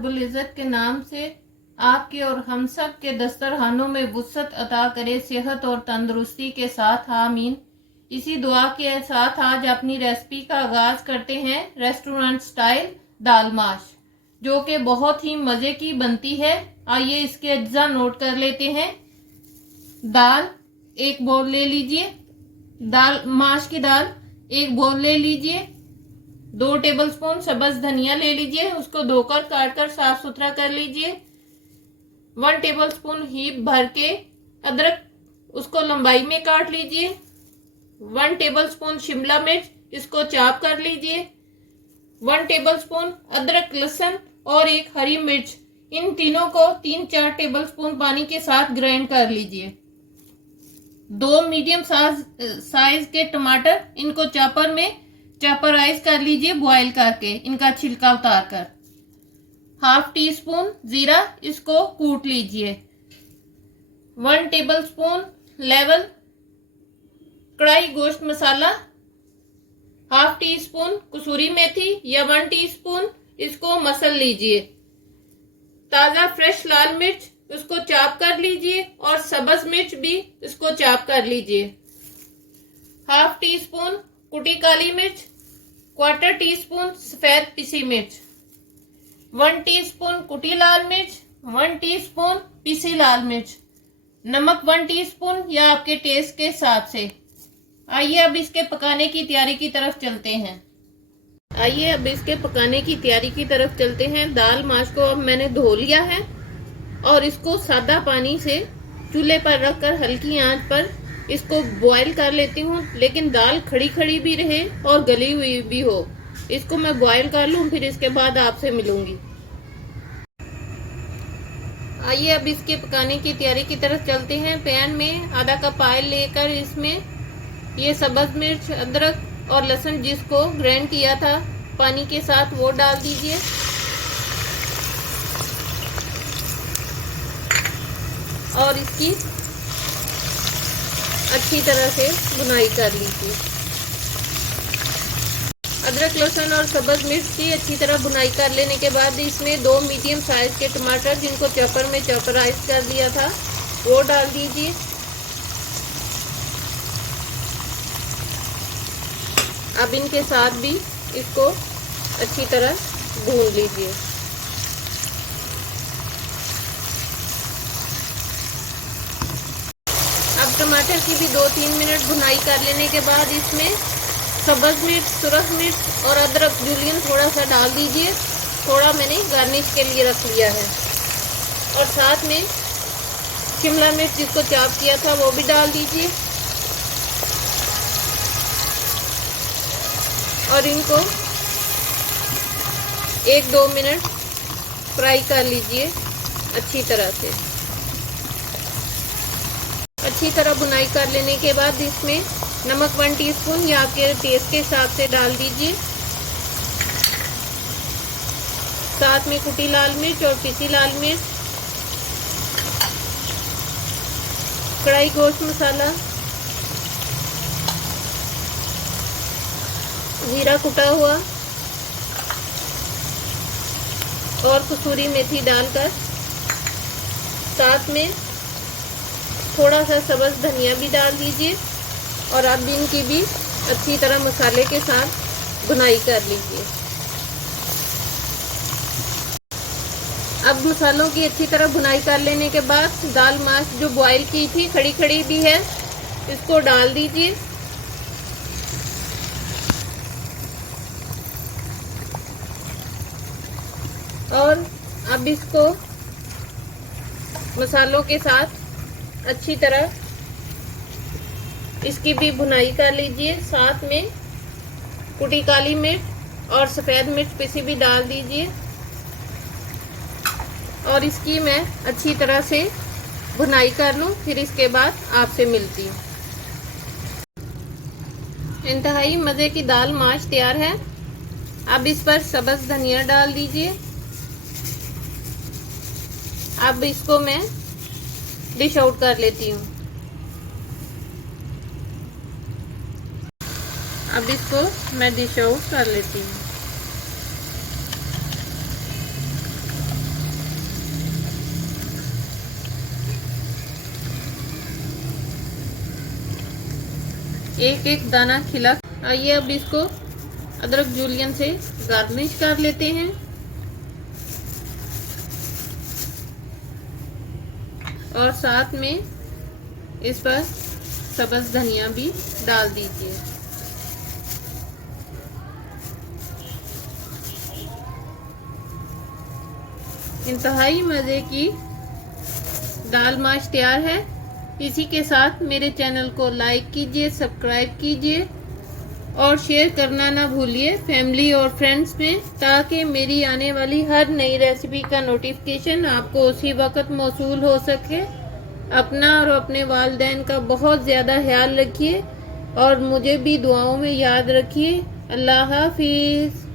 रब्बुल इज़्ज़त के नाम से आपके और हम सब के दस्तरखानों में वुसअत अता करे, सेहत और तंदुरुस्ती के साथ, आमीन। इसी दुआ के साथ आज अपनी रेसिपी का आगाज करते हैं। रेस्टोरेंट स्टाइल दाल माश, जो कि बहुत ही मज़े की बनती है। आइए इसके अज्जा नोट कर लेते हैं। दाल एक बाउल ले लीजिए, दाल माश की दाल एक बाउल ले लीजिए। 2 टेबलस्पून सब्ज धनिया ले लीजिए, उसको धोकर काट कर साफ सुथरा कर लीजिए। 1 टेबलस्पून हीप भर के अदरक, उसको लंबाई में काट लीजिए। 1 टेबलस्पून शिमला मिर्च, इसको चाप कर लीजिए। 1 टेबलस्पून अदरक लहसुन और 1 हरी मिर्च, इन तीनों को 3-4 टेबलस्पून पानी के साथ ग्राइंड कर लीजिए। 2 मीडियम साइज के टमाटर, इनको चॉपर में चॉपराइज कर लीजिए, बॉईल करके इनका छिलका उतार कर। 1/2 टीस्पून जीरा, इसको कूट लीजिए। 1 टेबलस्पून लेवल कढ़ाई गोश्त मसाला, 1/2 टीस्पून कसूरी मेथी या 1 टीस्पून, इसको मसल लीजिए। ताज़ा फ्रेश लाल मिर्च, उसको चॉप कर लीजिए और सब्ज मिर्च भी इसको चॉप कर लीजिए। 1/2 टीस्पून कुटी काली मिर्च, 1/4 टीस्पून सफेद पिसी मिर्च, 1 टीस्पून कुटी लाल मिर्च, 1 टीस्पून पिसी लाल मिर्च, नमक 1 टीस्पून या आपके टेस्ट के हिसाब से। आइए अब इसके पकाने की तैयारी की तरफ चलते हैं। दाल माश को अब मैंने धो लिया है और इसको सादा पानी से चूल्हे पर रखकर हल्की आंच पर इसको बॉईल कर लेती हूँ, लेकिन दाल खड़ी खड़ी भी रहे और गली हुई भी हो। इसको मैं बॉईल कर लूँ, फिर इसके बाद आपसे मिलूंगी। आइए अब इसके पकाने की तैयारी की तरफ चलते हैं। पैन में आधा कप ऑयल लेकर इसमें ये सब्ज मिर्च, अदरक और लहसुन जिसको ग्राइंड किया था पानी के साथ, वो डाल दीजिए। और इसकी अच्छी तरह से भुनाई कर लीजिए। अदरक लहसुन और सब्ज मिर्च की अच्छी तरह भुनाई कर लेने के बाद इसमें 2 मीडियम साइज के टमाटर, जिनको चॉपर में चॉपराइज कर दिया था, वो डाल दीजिए। अब इनके साथ भी इसको अच्छी तरह भून लीजिए। अब टमाटर की भी 2-3 मिनट भुनाई कर लेने के बाद इसमें सब्ज मिर्च, सुरख मिर्च और अदरक जूलियन थोड़ा सा डाल दीजिए। थोड़ा मैंने गार्निश के लिए रख लिया है। और साथ में शिमला मिर्च जिसको चॉप किया था वो भी डाल दीजिए और इनको 1-2 मिनट फ्राई कर लीजिए अच्छी तरह से। अच्छी तरह भुनाई कर लेने के बाद इसमें नमक 1 टीस्पून या आपके टेस्ट के हिसाब से डाल दीजिए। साथ में कुटी लाल मिर्च और पिसी लाल मिर्च, कढ़ाई गोश्त मसाला, जीरा कुटा हुआ और कसूरी मेथी डालकर साथ में थोड़ा सा सब्ज धनिया भी डाल दीजिए और अब इनकी भी अच्छी तरह मसाले के साथ भुनाई कर लीजिए। अब मसालों की अच्छी तरह भुनाई कर लेने के बाद दाल माश जो बॉईल की थी, खड़ी खड़ी भी है, इसको डाल दीजिए। और अब इसको मसालों के साथ अच्छी तरह इसकी भी भुनाई कर लीजिए। साथ में कुटी काली मिर्च और सफ़ेद मिर्च पिसी भी डाल दीजिए और इसकी मैं अच्छी तरह से भुनाई कर लूँ, फिर इसके बाद आपसे मिलती हूँ। इंतहाई मज़े की दाल माश तैयार है। अब इस पर सब्ज धनिया डाल दीजिए। अब इसको मैं डिश आउट कर लेती हूँ। अब इसको मैं डिश आउट कर लेती हूँ। एक एक दाना खिला। आइए अब इसको अदरक जूलियन से गार्निश कर लेते हैं। और साथ में इस पर सब्ज़ धनिया भी डाल दीजिए। इंतहाई मज़े की दाल माश तैयार है। इसी के साथ मेरे चैनल को लाइक कीजिए, सब्सक्राइब कीजिए और शेयर करना ना भूलिए फैमिली और फ्रेंड्स में, ताकि मेरी आने वाली हर नई रेसिपी का नोटिफिकेशन आपको उसी वक्त मौसूल हो सके। अपना और अपने वालिदैन का बहुत ज़्यादा ख्याल रखिए और मुझे भी दुआओं में याद रखिए। अल्लाह हाफिज़।